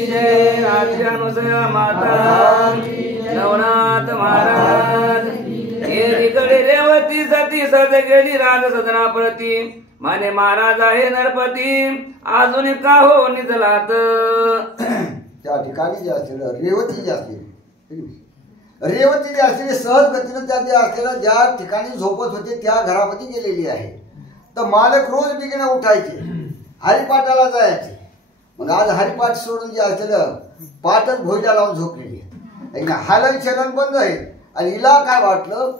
की जय। आद्यानुसया माता नवनाथ महाराज एकीकडे रेवती सती सत गेली राज सदना प्रती माने महाराज आहे नरपती अजून का हो निजलात। त्या ठिकाणी जे असलेलं रेवती जे असलेली रेवती जे असलेली सहज गतीनं त्या जे असलेलं ज्या ठिकाणी झोपत होते त्या घरामध्ये गेलेली आहे। तर मालक रोज बिगिनं उठायचे हरिपाठाला जायचे। मग आज हरिपाठ सोडून जे असलेलं पाठच भोईला लावून झोपलेली आहे। हलन चलन बंद आहे आणि हिला काय वाटलं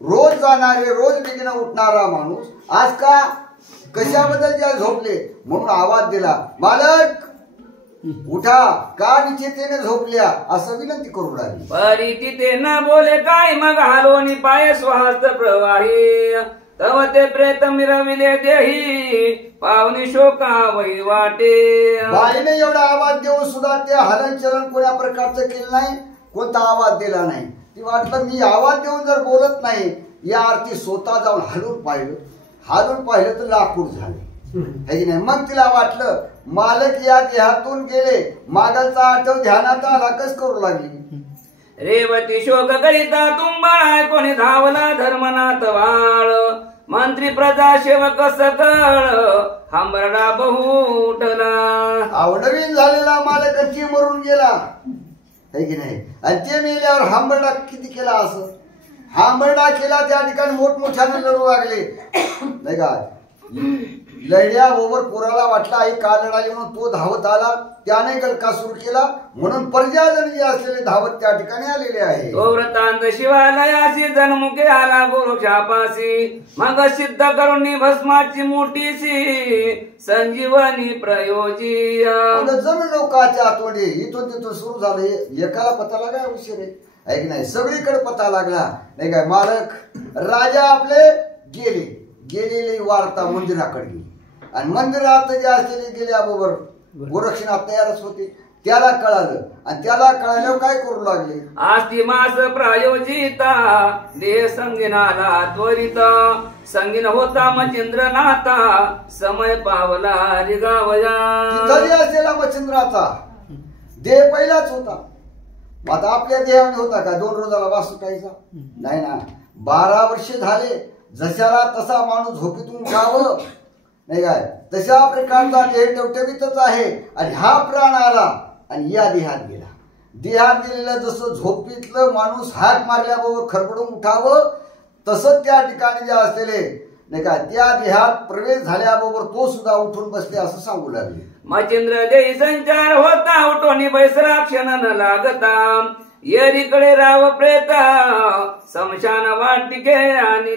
रोज जाणारे रोज बिगिनं उठणारा माणूस आज का कशाबद्दल ज्या झोपले म्हणून आवाज दिला मालक उठा का निश्चितेने झोपल्या असं विनंती करू लागली। परी तिथे न बोले काय मग हालोनी पाय स्वहस्त प्रवाही तव ते प्रेत मिरविले देही पावनी शोका वही वाटे। बाईने एवढा आवाज देऊन सुद्धा ते हलनचलन कोण्या प्रकारचं केलं नाही कोणता आवाज दिला नाही। ती वाटलं मी आवाज देऊन जर बोलत नाही या अर्थी स्वतः जाऊन हालून पाहिलं तर लाकूड झाले है की नाही। मग तिला वाटलं मालक या देहातून गेले मागलचा आठव ध्यानात आला कस करू लागली। रेवती शोक करिता तुंबाळ कोणी धावला धर्मनाथ वाळ मंत्री प्रजा सेवक सकळ हांबरडा बहुटला। आवडवीन झालेला मालक ती मरून गेला है की नाही। आणि ते मेल्यावर हांबरडा किती केला असं हांबरडा केला त्या ठिकाणी मोठमोठ्याने लढू लागले नाही का। लढल्याबरोबर पोराला वाटला आई का लढाली म्हणून तो धावत आला त्याने गलका सुरू केला म्हणून प्रजाजन जे असलेले धावत त्या ठिकाणी आलेले आहे। तो व्रतांत शिवालयासी जन्मुखे आला गुरुक्षापासी मग सिद्ध करून भस्माची मोठीशी संजीवनी प्रयोजी। जण लोकांच्या तोंडे इथून तिथून सुरू झाले एकाला पता लागा उशीर आहे की नाही सगळीकडे पता लागला नाही काय। मालक राजा आपले गेलेली वार्ता मंदिराकडे गेली आणि मंदिरात जे असलेले गेल्याबरोबर गोरक्षनाथ तयारच होते त्याला कळालं आणि त्याला कळाल्यावर काय करू लागले आस्ती मास प्रायोजिता देह संगीनाला त्वरिता संगीन होता मचिंद्रनाथा समय पावला रिगावया। तरी असलेला मचिंद्राचा देह पहिलाच होता आता आपल्या देहाने होता का 2 रोजाला वास सुटायचा नाही ना। 12 वर्षे झाले जशाला तसा माणूस झोपेतून उठावं नाही काय तशा प्रकारचा देह टवटवीतच आहे आणि हा प्राण आला आणि या देहात गेलेला जसं झोपेतलं माणूस हात मारल्याबरोबर खरबडून उठावं तसं त्या ठिकाणी जे असलेले नाही का त्या देहात प्रवेश झाल्याबरोबर तो सुद्धा उठून बसले असं सांगू लागले। मचिंद्र देही संचार होता उठोनी बैसरा क्षण न लागता येरीकडे राव प्रेत समशान वाटिके आणले।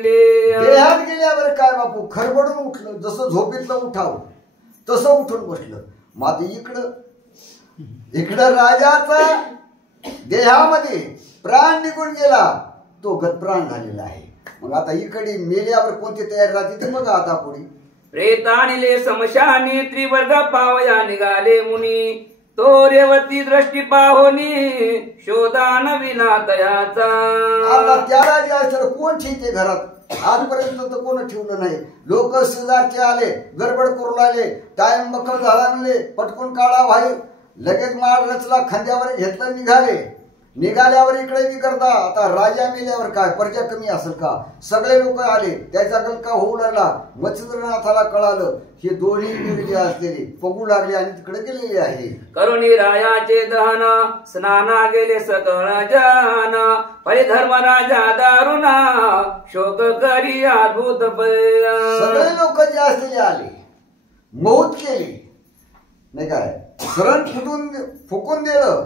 देहात गेल्यावर काय बापू खरबडून उठलं जसं झोपेतलं उठावं तसं उठून बसलं। मात्र इकडं राजाचा देहामध्ये प्राण निघून गेला तो गतप्राण झालेला आहे। मग आता इकडे मेल्यावर कोणती तयारी राहते ते बघा आता पुढे। प्रेत आणले समशानी त्रिवर्ग पावया निघाले मुनी तो रेवती दृष्टी पाहोनी शोधान विना तयाचा। आता त्याला जे असलं कोण ठेवते घरात आजपर्यंत तर कोण ठेवलं नाही। लोक शेजारचे आले गडबड करू लागले टाइम बकल झाला म्हणले पटकून काढा बाहेर लगेच माळ रचला खांद्यावर घेतलं निघाल्यावर इकडे बी करता। आता राजा मेल्यावर काय प्रजा कमी असेल का सगळे लोक आले त्याचा गलका होऊ लागला। मच्छिंद्रनाथाला कळालं हे दोन्ही मिळले असलेले पगू लागले आणि तिकडे गेलेले आहे। करुणी रायाचे दहन स्नाना गेले सकळ जन परिधर्म राजा दारुणा शोक करी अद्भुत सगळे लोक जे असलेले आले मौत केली नाही काय शरण फुकून दिलं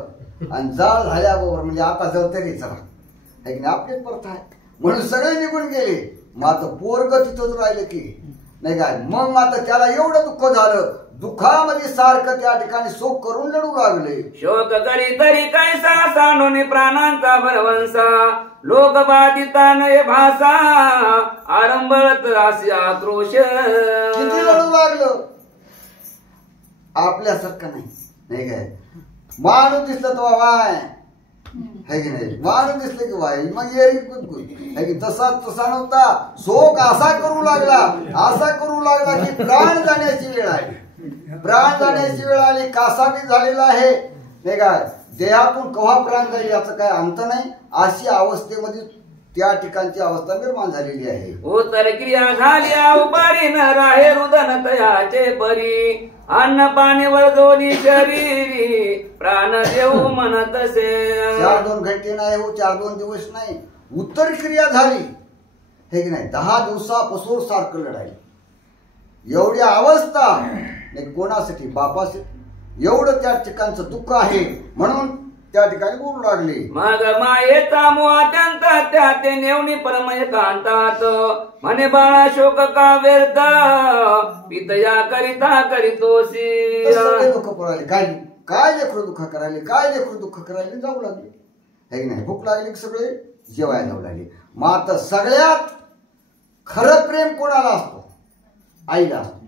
आणि जाळ झाल्याबरोबर म्हणजे आता जर तरी चला आपले परत आहे म्हणून सगळे निघून गेले। मात्र पोरग तिथंच राहिलं की नाही काय। मग आता त्याला एवढं दुःख झालं दुःखामध्ये सारखं त्या ठिकाणी शोक करून लढू लागले। शोक करी तरी कैसा सांडून प्राणांचा भरवंसा लोक बाधिता नये भाषा आरंभत राशी आक्रोश। किती लढू लागलं आपल्यासारखं नाही काय। माणूस दिसलं तो वाय है की नाही माणूस दिसलं की वाय मग येरी है की तसा नव्हता शोक असा करू लागला की प्राण जाण्याची वेळ आहे। प्राण जाण्याची वेळ आली, कासावीस झालेला आहे नाही का, देहातून केव्हा प्राण जाईल याचं काय अंत नाही, अशी अवस्थेमध्ये त्या ठिकाणची अवस्था निर्माण झालेली आहे. उत्तर क्रिया झाल्या उपारी न राहे रुदन तयाचे परी, अन्न पाणी वर दोन्ही शरीरी प्राण देऊ म्हणत असे. 4-2 घंटे नाही हो, 4-2 दिवस नाही, उत्तर क्रिया झाली हे की नाही. 10 दिवसापासून सारखं लढाई, एवढी अवस्था नाही कोणासाठी, बापासाठी. एवढं त्या ठिकाणचं दुःख आहे म्हणून त्या ठिकाणी बोलू लागले. मग मायेचा मोह त्यांचा त्या ते नेवणी परमय कांतात, म्हणे बाळा शोक का व्यर्थ पितया करिता करीतोसी. दुःख पडाले, काय काय लेकरू दुःख करायले, काय लेकरू दुःख करायले, जाऊ लागले हे की नाही. भूक लागली सगळे जेवायला जाऊ लागले. मात्र सगळ्यात खरं प्रेम कोणाला असतो, आईला असतो.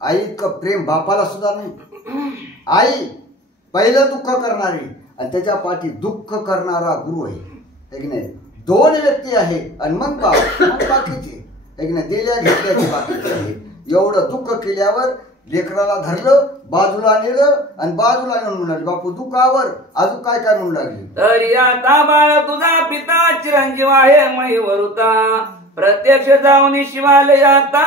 आई प्रेम बापाला सुद्धा नाही. आई पहिलं दुःख करणारी आणि त्याच्या पाठी दुःख करणारा गुरु आहे की नाही. 2 व्यक्ती आहे आणि मग बाकीचे आहे की नाही, दिल्या घेतल्याची बाकीचे आहे. एवढं दुःख केल्यावर लेकराला धरलं, बाजूला नेलं आणि बाजूला नेऊन म्हणलं बापू तू कावर, अजून काय काय म्हणू लागली. तर आता बाळ तुझा पिता चिरंजीव आहे महीवरुता, प्रत्यक्ष जाऊन शिवालय आता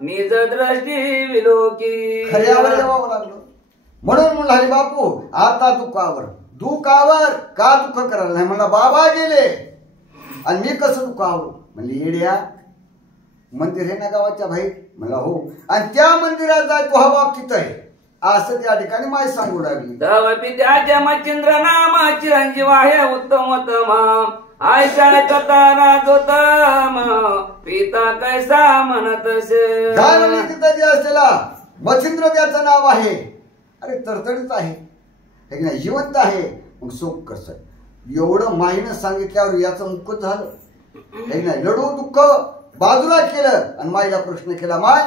निज दृष्टी विलोकी. खऱ्यावर यावं लागलं म्हणून म्हणाले बापू आता दुःखावर दुःखावर का दुःख करायला नाही. म्हणला बाबा गेले आणि मी कसं दुःखावर. म्हणले येड्या मंदिर आहे ना गावाच्या बाहेर. म्हणला हो, आणि त्या मंदिरात जाय तो हा बाप तिथं आहे असं त्या ठिकाणी माय सांगू लागली. तव पित्याचे मच्छिंद्र नाम चिरंजीव आहे उत्तमोत्तम, आयशा कथा राजोत्तम पिता कैसा म्हणत असे. तिथं जे असलेला मच्छिंद्र त्याचं नाव आहे. अरे तरतडीच आहे हे की नाही, जिवंत आहे. मग शोक कसं एवढं माईनं सांगितल्यावर याचं मुकच झालं हे की नाही. लढू दुःख बाजूला केलं आणि माईला प्रश्न केला, माय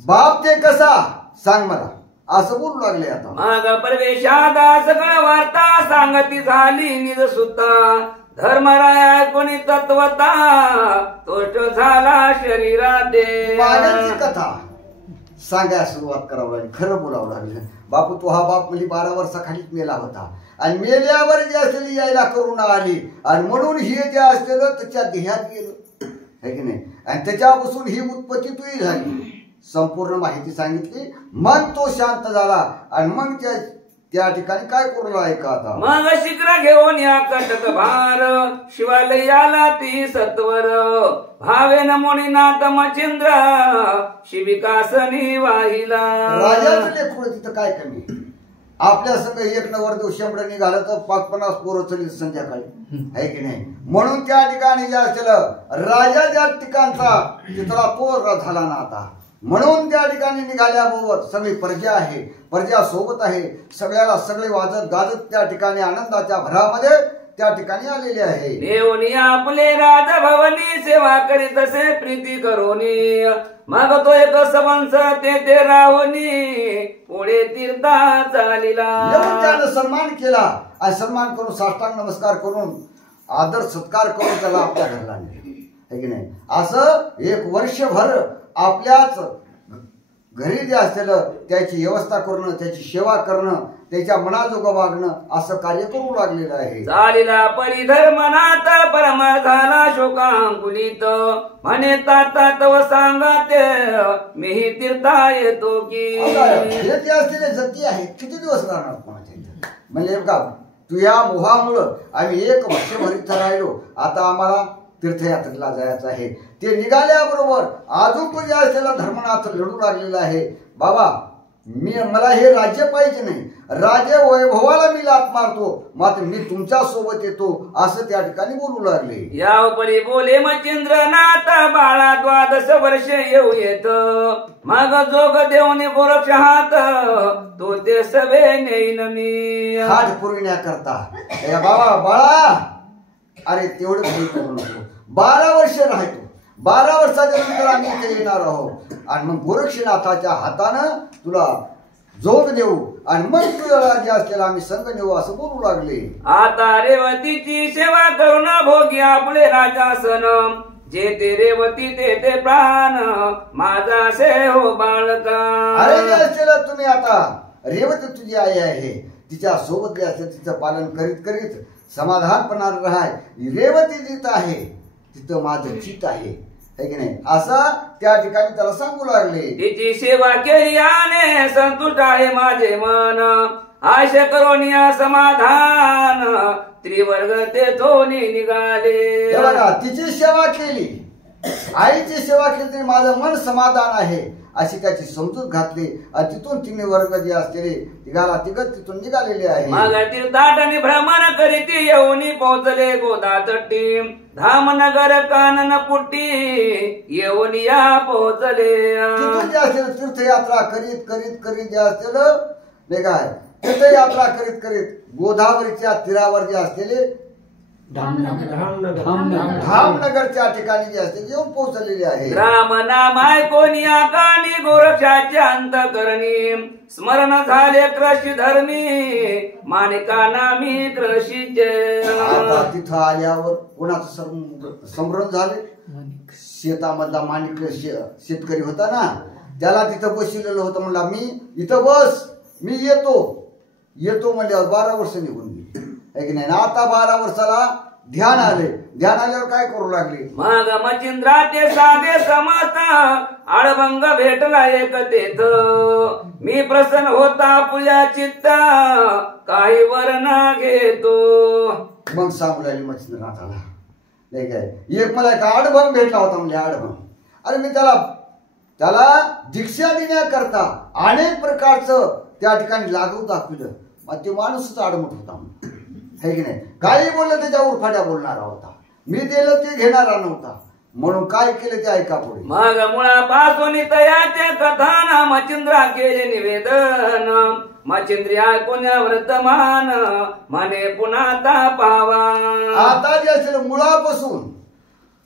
बाप ते कसा सांग मला, असं बोलू लागले. आता मग प्रवेशादा सगळं वार्ता सांगती झाली निज सुद्धा, धर्मराया कोणी तत्वता तोष्ट झाला शरीरात. मागाची कथा सांगायला सुरुवात करावं लागली, खरं बोलावं लागलं. बापू तो हा बाप म्हणजे 12 वर्षाखालीच मेला होता आणि मेल्यावर जे असलेली यायला करुणा आली आणि म्हणून हे जे असलेलं त्याच्या देहात गेलं है की नाही. आणि त्याच्यापासून ही उत्पत्ती तुही झाली. संपूर्ण माहिती सांगितली. मग तो शांत झाला आणि मग त्या ठिकाणी काय करू लागला आता. मग शीघ्र घेऊन या कटक भार शिवालयाला ती सत्वर, भावेन मुनीनाथ मच्छिंद्र शिबिकासनी वाहिला. राजाचं लेकरू तिथं काय कमी, आपल्या संग 1 नवरदेव शेंबड निघालं तर 50 पोरं चली संध्याकाळी आहे की नाही. म्हणून त्या ठिकाणी जे असलेलं राजा ज्या ठिकाणचा तिथला तो झाला ना आता. म्हणून त्या ठिकाणी निघाल्याबरोबर सगळी प्रजा आहे, प्रजा सोबत आहे. सगळ्याला सगळे वाजत गाजत त्या ठिकाणी आनंदाच्या भरामध्ये त्या ठिकाणी आलेले आहे. देवनी आपले राजभवनी सेवा करीत असे प्रीती करोनी, मग तो एक सबंस ते राहोनी पुढे तीर्था चालिला. त्यानं सन्मान केला आणि सन्मान करून साष्टांग नमस्कार करून आदर सत्कार करून त्याला आपल्या घरला आणले की नाही. असं 1 वर्षभर आपल्याच घरी जे असलेलं त्याची व्यवस्था करणं, त्याची सेवा करणं, त्याच्या मनाजोगं वागणं असं कार्य करू लागलेलं आहे. चालिला परिधर्मनाथ परम झाला शोकांकुलित, म्हणे तात तव सांगते मीही तीर्था येतो की. हे जे असलेले जती आहेत किती दिवस राहणार कोणाच्या म्हणजे का तुझ्या मोहामुळं आम्ही 1 वर्षभर इथं राहिलो, आता आम्हाला तीर्थयात्रेला जायचं आहे. ते निघाल्याबरोबर अजून तुझे असलेला धर्मनाथ लढू लागलेला आहे. बाबा मला हे राज्य पाहिजे नाही, राज्य वैभवाला मी लात मारतो, मात्र मी तुमच्या सोबत येतो असं त्या ठिकाणी बोलू लागले. यावपरी बोले मच्छिंद्रनाथ बाळा 12 वर्ष येऊ येत, मग जोग देऊन गोरक्ष हात तो ते सभे नेईन मी. हात पुरविण्याकरता बाबा बाळा अरे तेवढं काही करू नको, 12 वर्ष राहतो, 12 वर्षाच्या नंतर आम्ही इथे येणार आहोत आणि मग गोरक्षनाथाच्या हातानं तुला जोग देऊ आणि मग तुला जे असलेला आम्ही संग नेऊ असं बोलू लागले. आता रेवतीची सेवा करून भोगी आपले राजासन, जे ते रेवती ते प्राण माझा से हो बाळका. अरे असलेला तुम्ही आता रेवती तुझी आई आहे, तिच्या सोबत जे असते तिचं पालन करीत करीत समाधानपणा राहाय. रेवती जिथं आहे तिथं माझं चित्त आहे की नाही असं त्या ठिकाणी त्याला सांगू लागले. तिची सेवा केली आणि संतुष्ट आहे माझे मन, आशा करोनिया समाधान त्रिवर्ग ते थोनी निघाले. बघा तिची सेवा केली, आईची सेवा केली तरी माझं मन समाधान आहे अशी त्याची समजूत घातली. आणि तिथून तिने वर्ग जे असलेले तिघाला तिघत तिथून निघालेले आहे. मागातील दाटाने भ्रमण करीती येऊनी पोहोचले गोदा तट्टी, धामनगर कानन पुट्टी येऊन या पोहोचले. तिथून जे असलेलं तीर्थयात्रा करीत करीत करीत जे असलेलं नाही काय तीर्थयात्रा करीत करीत गोदावरीच्या तीरावर जे असलेले धामनगरच्या ठिकाणी जे असते येऊन पोहोचलेले आहे. राम नाम ऐकोनी आकानी गोरक्षाच्या अंतकरणी, स्मरण झाले कृषी धर्मी मानिका नामी कृषीचे. आता तिथं आल्यावर कोणाचं संभ्रम झाले. शेतामधला माणिक शेतकरी होता ना, त्याला तिथं बसलेलं होतं. म्हणला मी इथं बस, मी येतो म्हणल्यावर 12 वर्ष निघून गेली आहे की नाही. आता 12 वर्षाला ध्यान आल्यावर काय करू लागले. मग मचिंद्रा ते साधे समत आडभंग भेटला एक तेथ, मी प्रसन्न होता पूजा चित्त काही वर्ण घेतो. मग सांगू लागली मच्छिंद्रनाथाला नाही काय, एक मला एक आडभंग भेटला होता म्हणजे आडभंग. अरे मी त्याला दीक्षा देण्याकरता अनेक प्रकारचं त्या ठिकाणी लागू दाखविलं. मग ते माणूसच आडमट होता है की नाही. काही बोललं त्याच्यावर फाट्या बोलणारा होता, मी दिलं ते घेणारा नव्हता. म्हणून काय केलं ते ऐका पुढे. मग मुळापासून तयाचे कथान मचिंद्रा केले निवेदन, मचिंद्री ऐकून वर्तमान मने पुन्हा पावा. आता जे असेल मुळापासून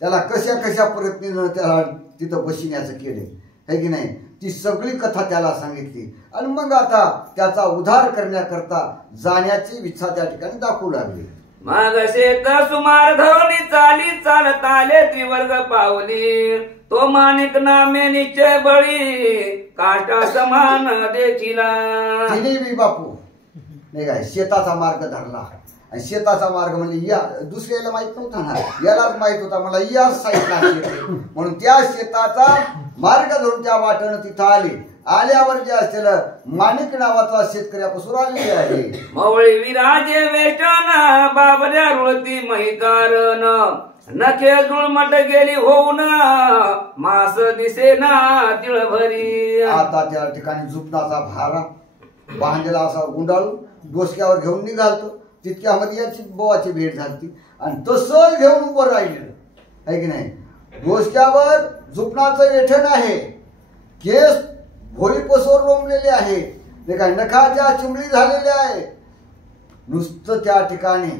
त्याला कशा कशा प्रयत्न त्याला तिथं बसण्याचं केले है की नाही, ती सगळी कथा त्याला सांगितली. आणि मग आता त्याचा उद्धार करण्याकरता जाण्याची इच्छा त्या ठिकाणी दाखवू लागली. मग शेत सुमार धरुणी चाली चालत आले त्रिवर्ग पावली, तो माणिक नामे निश्चय बळी काटा समान देखिला. तिने बी बापू नाही काय शेताचा मार्ग धरला. आणि शेताचा मार्ग म्हणजे या दुसऱ्याला माहित नव्हता ना, यालाच माहित होता. मला या साईडला म्हणून त्या शेताचा मार्ग धरून त्या वाटेनं तिथं आल्यावर जे असलेलं माणिक नावाचा शेतकऱ्यापासून आलेले आहे. मवळी विराजे वेटन बाबऱ्या रुळती महिकारण, नखे जुळमट गेली होऊन मास दिसे ना तिळभरी. आता त्या ठिकाणी झुपणाचा भारा बांधलेला असा गुंडाळून डोसक्यावर घेऊन निघालतो. तितक्यामध्ये याची बोवाची भेट झाली आणि तसंच घेऊन उभं राहिलेलं आहे की नाही. डोसक्यावर झुपणाचं येठण आहे, केस भोईपसोर रोमलेले आहे, ते काय नखाच्या चिमडी झालेले आहे. नुसतं त्या ठिकाणी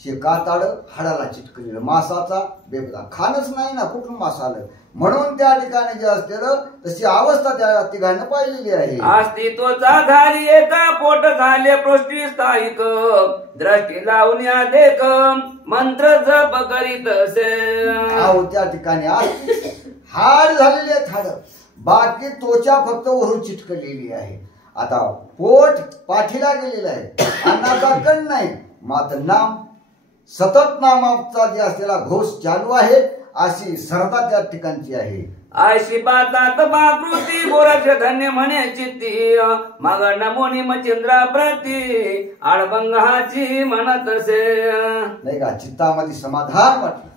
शेकाताड हाडाला चिटकलेलं, मासाचा बेपदा खाणच नाही ना, कुठून मास आलं. म्हणून त्या ठिकाणी जे असलेलं तशी अवस्था त्या ठिकाणी पाहिलेली आहे. अस्तित्वचा झाली एका पोट झाले पृष्ठी स्थायिक, दृष्टी लावून देख मंत्र जप करीत असे. त्या ठिकाणी हाड झालेले आहेत हाड, बाकी त्वचा फक्त वरून चिटकलेली आहे. आता पोट पाठीला गेलेलं आहे, अन्नाचा कण नाही, मात्र नाम सतत नामाचा जे असलेला घोष चालू आहे. अशी सरदा त्या ठिकाणची आहे. आशी पातात बाकृती गोरक्ष धन्य म्हणे चित्ती, मग नमोनी मचिंद्रा प्रती आडभंगाची म्हणत असे. नाही का चित्तामध्ये समाधान वाटलं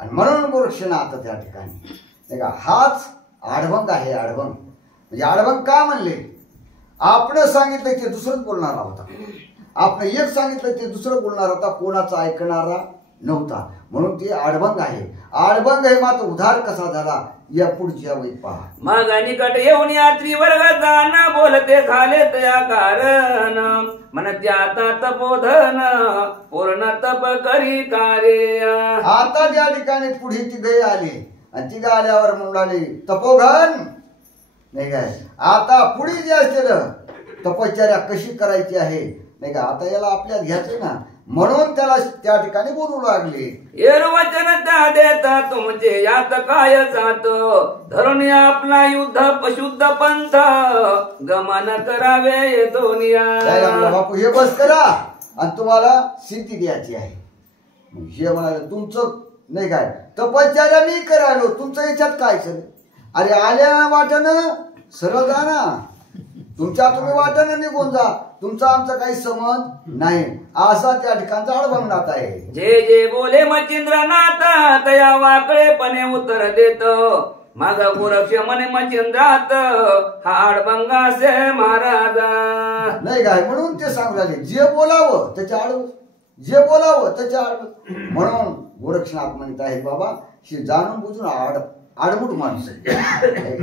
आणि म्हणून गोरक्षनाथ त्या ठिकाणी नाही का हाच आडभंग आहे. आडभंग म्हणजे आडभंग का म्हणले, आपण सांगितलं ते दुसरंच बोलणारा होता, आपण एक सांगितलं ते दुसरं बोलणार होता, कोणाचा ऐकणारा नव्हता. म्हणून ते आडभंग आहे. आडभंग हे मात्र उद्धार कसा झाला या पुढच्या वेळी पहा. मग निकट येऊन यात्री वर्ग जाण बोलते झाले त्या कारण, म्हणते आता तपोधन पूर्ण तप करी कार्य. आता त्या ठिकाणी पुढे तिघे आले आणि तिघ आल्यावर म्हणाले तपोधन नाही काय. आता पुढे जे असलेलं तपश्चर्या कशी करायची आहे नाही का, आता याला आपल्यात घ्यायचं ना. म्हणून त्याला त्या ठिकाणी बोलू लागले. वचन त्या देता तुमचे यात काय जात धरून आपला युद्ध पशुद्ध पंथ गमन करावे येतो त्याला म्हणलं, बापू हे बस करा आणि तुम्हाला सिद्धी द्यायची आहे. हे म्हणाले तुमचं नाही काय तपश्चर्या मी करायलो, तुमचं याच्यात काय सर? अरे आल्या वाटणं सरळ जा ना, तुमच्या तुम्ही वाटणं निघून जा, तुमचा आमचा काही संबंध नाही, असा त्या ठिकाणचा अडबंगनाथ आहे. जे जे बोले मच्छिंद्रनाथ तया वाकळेपणे उत्तर देत माझा गोरक्ष म्हणे मच्छिंद्रात हा अडबंगासे महाराजा नाही काय. म्हणून ते सांगू लागले जे बोलावं त्याच्या आड, जे बोलावं त्याच्या आड. म्हणून गोरक्षनाथ म्हणत आहेत बाबा हे जाणून बुजून आडमुठ माणूस आहे,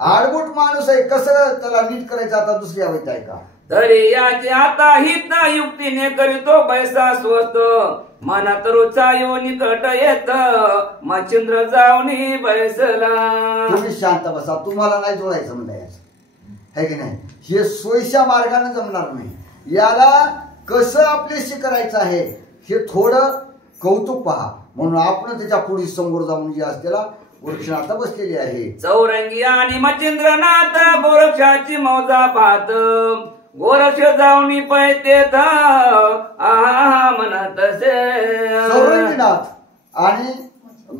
आडमुठ माणूस आहे, कसं त्याला नीट करायचं आता दुसरी आवडत आहे का? तरी याचे आता हित युक्तीने करीतो पैसा स्वस्त मनात रुचा यो निकट येत मच्छिंद्र जाऊनी बैसला. तुम्ही शांत बसा, तुम्हाला नाही जोडायचं म्हणता याचं है की नाही. हे सोयीच्या मार्गाने जमणार नाही, याला कसं आपल्याशी करायचं आहे हे थोडं कौतुक पहा. म्हणून आपण त्याच्या पुढे समोर जाऊन जे असलेला गोरक्षनाथ बसलेली आहे. चौरंगी आणि मच्छिंद्रनाथ गोरक्षाची मौजा पाहत गोरक्ष जाऊनी पैतेत आहा म्हणत चौरंगीनाथ आणि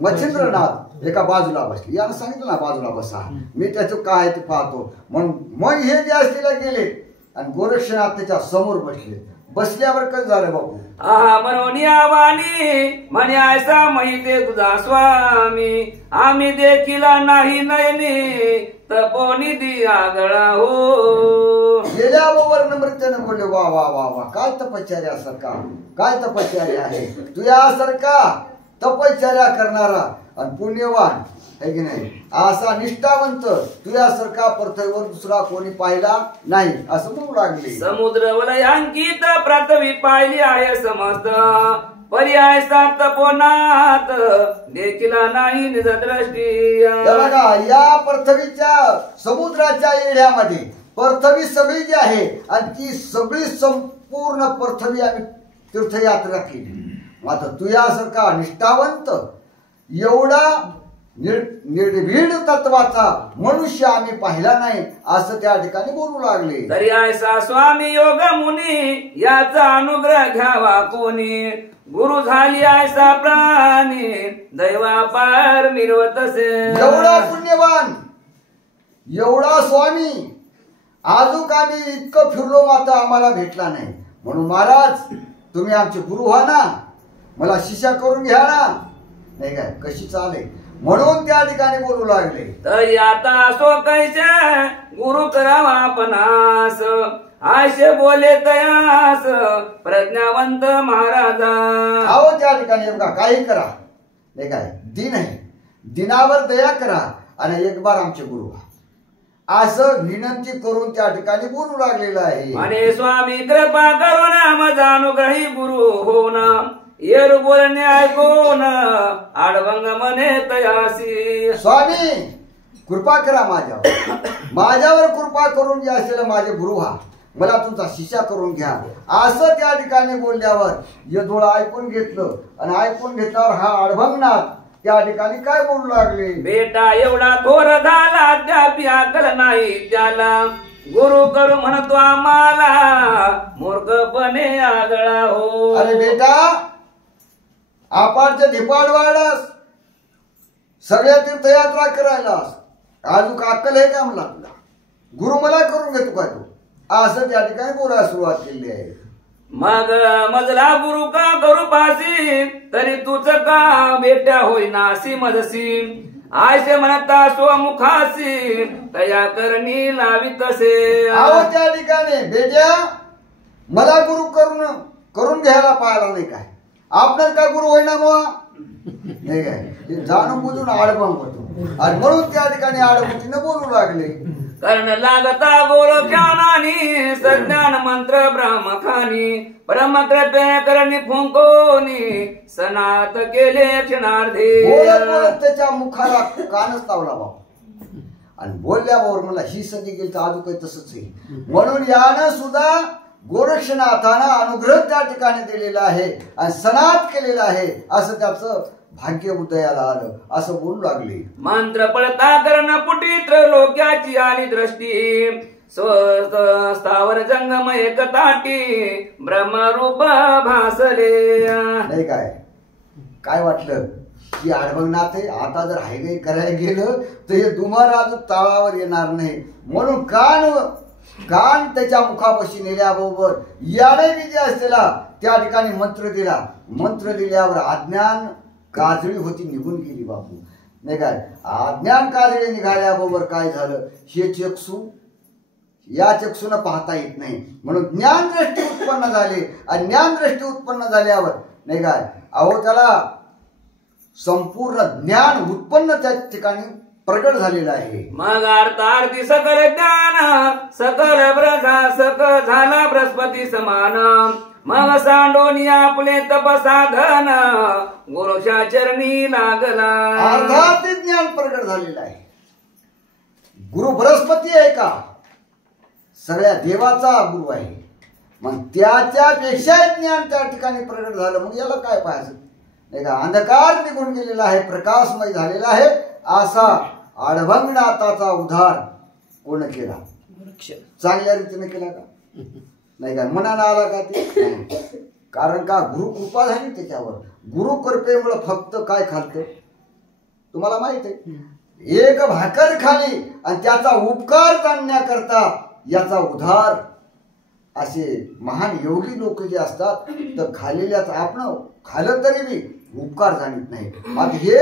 मच्छिंद्रनाथ एका बाजूला बसले. यानं सांगितलं ना बाजूला बसा, मी त्याचं काय ते पाहतो. म्हणून मग हे जे असलेला गेले आणि गोरक्षनाथ त्याच्या समोर बसले. बसल्यावर कसं झालं बाबू? आहा म्हणून यावानी म्हणे ऐसा माहिती तुझा स्वामी आम्ही देखील नाही नयनी तपोनी दिया गळा हो. गेल्यावर नम्रतेनं बोलले वा वा वा वा काय तपश्चर्या सारखा, काय तपश्चर्या आहे तुझ्यासारखा तपश्चर्या करणारा आणि पुण्यवान है की नाही, असा निष्ठावंत तुझ्यासारखा पृथ्वीवर दुसरा कोणी पाहिला नाही असं म्हणू लागले. समुद्र वलयांकित पृथ्वी पाहिली आहे समस्त पर्याय तपोनात देखील नाही निज दृष्टी. बघा या पृथ्वीच्या समुद्राच्या येढ्यामध्ये पृथ्वी सगळी जी आहे आणि ती सगळी संपूर्ण पृथ्वी आम्ही तीर्थयात्रा केली, मात्र तुझ्यासारखा निष्ठावंत एवढा निर्भीड तत्वाचा मनुष्य आम्ही पाहिला नाही असं त्या ठिकाणी बोलू लागले. तरी ऐसा स्वामी योग मुनी याचा अनुग्रह घ्यावा कोणी गुरु झाली ऐसा प्राणी दैवा पार मिरवतसे. एवढा पुण्यवान एवढा स्वामी आजूक आम्ही इतकं फिरलो मात्र आम्हाला भेटला नाही. म्हणून महाराज तुम्ही आमचे गुरु व्हा ना, मला शिष्या करून घ्या ना, नाही काय कशी चालेल. म्हणून त्या ठिकाणी बोलू लागले. तरी आता असो कैसे गुरु करावा आपणास आशे बोले तयास प्रज्ञावंत महाराजा. अहो त्या ठिकाणी बघा काही करा, नाही काय दिन आहे, दिनावर दया करा आणि एक बार आमचे गुरु व्हा असं विनंती करून त्या ठिकाणी बोलू लागलेलं आहे. आणि स्वामी कृपा करून माझा अनुग्रही गुरु होऊन येर बोलणे ऐकून आडवंग म्हणे तयासी. स्वामी कृपा करा माझ्यावर कृपा करून जे असलेलं माझे गुरु व्हा, मला तुमचा शिष्या करून घ्या असं त्या ठिकाणी बोलल्यावर यदोळा ऐकून घेतलं आणि ऐकून घेतल्यावर हा अडभंगनाथ त्या ठिकाणी काय बोलू लागले. बेटा एवढा थोर झाला अद्याप अकल नाही त्याला गुरु करू म्हणतो आम्हाला मूर्खपणे आगळा हो. अरे बेटा आपारच्या धिपाड वाढलास, सगळ्या तीर्थयात्रा करायलास, अजून अक्कल आहे का मला तुला? गुरु मला करून घेतो का तू असं त्या ठिकाणी बोलायला सुरुवात केली आहे. मग मजला गुरु का करू पासी तरी तुझ का बेट्या होईनासी मजसी आयसे म्हणता स्वमुखासी तया करणी लावी तसे. आहो त्या ठिकाणी बेट्या मला गुरु करून घ्यायला पाहिला नाही काय, आपण काय गुरु होईना मग नाही काय जाणून बुजून आडबंग होतो आणि म्हणून त्या ठिकाणी आडबुटीनं बोलू लागले. कारण लागता गोरख्यानानी सज्ञान मंत्र ब्रह्मखानी परमकृपे करणी फुंकोनी सनात केले क्षणार्धे. त्याच्या मुखाला कानच लावला बाबा आणि बोलल्यावर मला ही सदी गेली तर अजून काही तसंच आहे. म्हणून यानं सुद्धा गोरक्षनाथानं अनुग्रह त्या ठिकाणी दिलेला आहे आणि सनात केलेला आहे असं त्याचं भाग्य उदयाला आलं असं बोलू लागले. मंत्र पडता कर्ण पुटित्र लोक्याची आली दृष्टी स्थावर जंगम एक ताटी ब्रह्मरूप भासले. नाही काय वाटलं की आडभंगनाथ आहे, आता जर हायवे करायला गेलं तर हे दुमाराज तळावर येणार नाही म्हणून कान त्याच्या मुखापाशी नेल्याबरोबर याने जे असलेला त्या ठिकाणी मंत्र दिला. मंत्र दिल्यावर अज्ञान काजळी होती निघून गेली बापू. नाही काय अज्ञान काजळी निघाल्याबरोबर काय झालं, हे चक्षु या चक्षुनं पाहता येत नाही म्हणून ज्ञानदृष्टी उत्पन्न झाली आणि ज्ञानदृष्टी उत्पन्न झाल्यावर नाही काय त्याला संपूर्ण ज्ञान उत्पन्न त्या ठिकाणी प्रगट झालेलं आहे. मग अर्थार्थी सकल ज्ञान सकल ब्रजा सकल झाला बृहस्पती समान. मग सांडोनी आपले तपसाधन गुरुच्या चरणी लागला. अर्थार्थी ज्ञान प्रगट झालेलं आहे. गुरु बृहस्पती आहे का, सगळ्या देवाचा गुरु आहे. मग त्याच्यापेक्षा ज्ञान त्या ठिकाणी प्रगट झालं. मग याला काय पाहायचं नाही का, अंधकार निघून गेलेला आहे, प्रकाशमय झालेला आहे. असा आडभंगनाथाचा उद्धार कोण केला, चांगल्या रीतीने केला का नाही का, मनाला आला का ते, कारण का गुरु कृपा झाली त्याच्यावर. गुरु कृपेमुळे फक्त काय खालतं तुम्हाला माहित आहे, एक भाकर खाली आणि त्याचा उपकार जाणण्याकरता याचा उद्धार. असे महान योगी लोक जे असतात तर खाल्लेल्याच आपण खाल्लं तरी बी उपकार जाणीत नाही. आता हे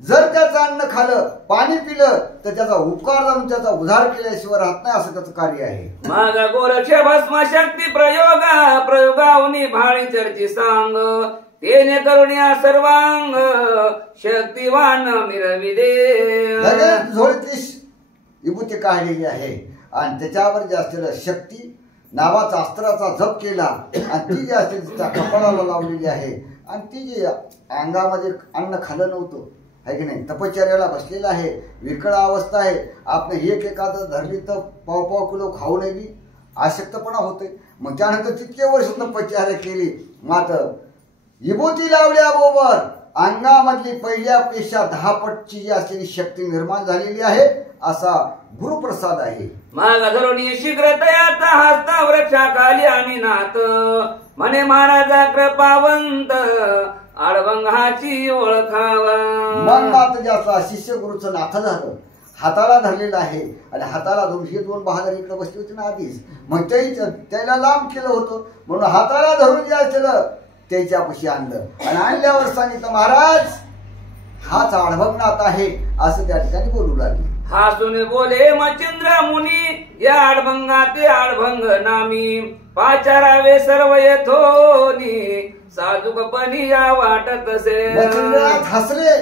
जर त्याचं अन्न खाल्लं पाणी पिलं तर त्याचा उपकार जाणून त्याचा उद्धार केल्याशिवाय राहत नाही असं त्याचं कार्य आहे. मग गोरक्ष भस्म शक्ती प्रयोगावनी भाळी चर्ची सांग तेने करुण्या सर्वांग शक्तिवान मिरविदे. लगेच झोळीतली विभूती काढलेली आहे आणि त्याच्यावर जे असलेलं शक्ती नावाचा अस्त्राचा जप केला आणि ती जी असते त्या कपाळाला लावलेली आहे आणि ती जी अंगामध्ये अन्न खाल्लं नव्हतं आहे की नाही, तपश्चर्याला बसलेला आहे, विकळ अवस्था आहे. आपण एक एखादं धरली तर पाव किलो खाऊ नये बी आशक्तपणा होते. मग त्यानंतर तितके वर्ष तपश्चर्या केली मात्र विभूती लावल्याबरोबर अंगामधली पहिल्यापेक्षा 10 पटची जी असलेली शक्ती निर्माण झालेली आहे असा गुरुप्रसाद आहे. मग धरुणी शीघ्र तयाचा हस्त वृक्षाखाली आणि नाथ म्हणे महाराजा कृपावंत आडभंगाची ओळखावा. मग मात्र ज्याचा शिष्य गुरुचं नाथ झालं, हाताला धरलेला आहे आणि हाताला धरून हे 2 बहादर इकडे बसली होती ना आधीच, मग त्याला लांब केलं होतं म्हणून हाताला धरून जे असलेलं त्याच्यापाशी आणलं आणि आणल्यावर सांगितलं महाराज हाच आडभंगनाथ आहे असं त्या ठिकाणी बोलू लागले. हासून बोले मच्छिंद्र मुनी या आडभंगाते आडभंग नामी पाचारावे सर्व येथोनी साधुकपणी या वाटत असे. मच्छिंद्रनाथ हसले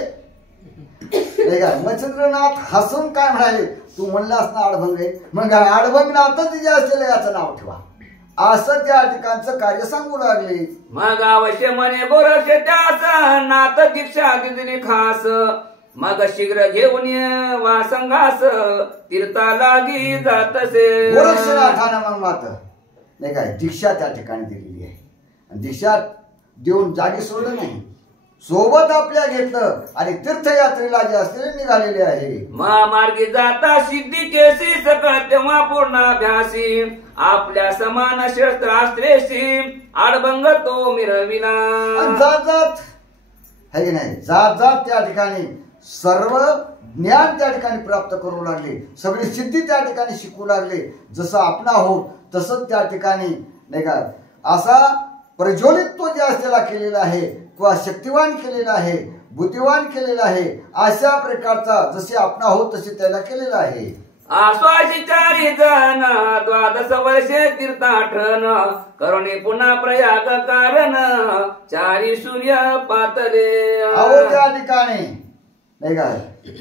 नाही का, मच्छिंद्रनाथ हसून काय म्हणाले, तू म्हणलास ना आडभंग आहे, मग आडभंगनाथच जे असलेलं याचं नाव ठेवा असं त्या ठिकाणचं कार्य सांगू लागले. मग अवश्य म्हणे गोरक्ष त्यास नाथ दीक्षा दिली खास. मग शीघ्र घेऊन वासंगास तीर्था लागी जात असे. गोरक्षनाथानं मग मात्र नाही काय दीक्षा त्या ठिकाणी दिलेली आहे. दीक्षा देऊन जागी सोडलं नाही, सोबत आपल्या घेतलं आणि तीर्थयात्रेला जे असलेले निघालेले आहे. महामार्गी जाता सिद्धी केसी सकळ तेव्हा पूर्णाभ्यासी आपल्या समान शस्त्रास्त्रेशी आडभंग तो मिरविला. जात जात है की नाही, जात जात त्या ठिकाणी सर्व ज्ञान त्या ठिकाणी प्राप्त करू लागले, सगळी सिद्धी त्या ठिकाणी शिकू लागले. जसं आपण आहोत तसंच त्या ठिकाणी नाही का असा प्रज्वलित तो जे असलेला केलेला आहे किंवा शक्तिवान केलेला आहे, बुद्धिवान केलेला आहे, अशा प्रकारचा जसे आपण आहोत तसे त्याला केलेला आहे. आश्वासी 4 जण 12 वर्षे तीर्थाटन करुणी पुन्हा प्रयाग कारण 4 सूर्य पातले. त्या ठिकाणी नाही का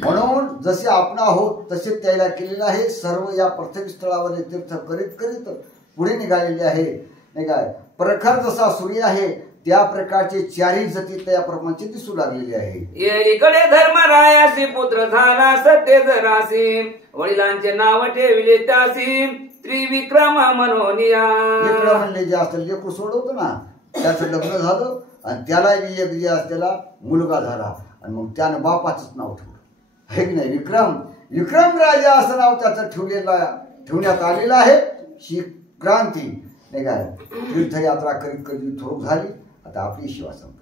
म्हणून जसे आपण आहोत तसे त्याला केलेलं आहे. सर्व या पृथ्वी स्थळावर तीर्थ करीत करीत पुढे निघालेले आहे नाही का. प्रखर जसा सूर्य आहे त्या प्रकारचे 4 जती त्याप्रमाणे दिसू लागलेले आहे. एकीकडे धर्मरायासी पुत्र झाला सत्य जरासी वडिलांचे नाव ठेविले त्यासी त्रिविक्रम मनोनिया. लेकरं म्हणले जे असतं लेकरू सोडवतो ना त्याचं लग्न झालं आणि त्याला एक जे असलेला मुलगा झाला आणि मग त्यानं बापाचंच नाव ठेवलं हे की नाही. विक्रम राजा असं नाव त्याचं ठेवण्यात आलेलं आहे. ही क्रांती नाही काय तीर्थयात्रा करीत करीत थोडं झाली. आता आपली शिवा संपली.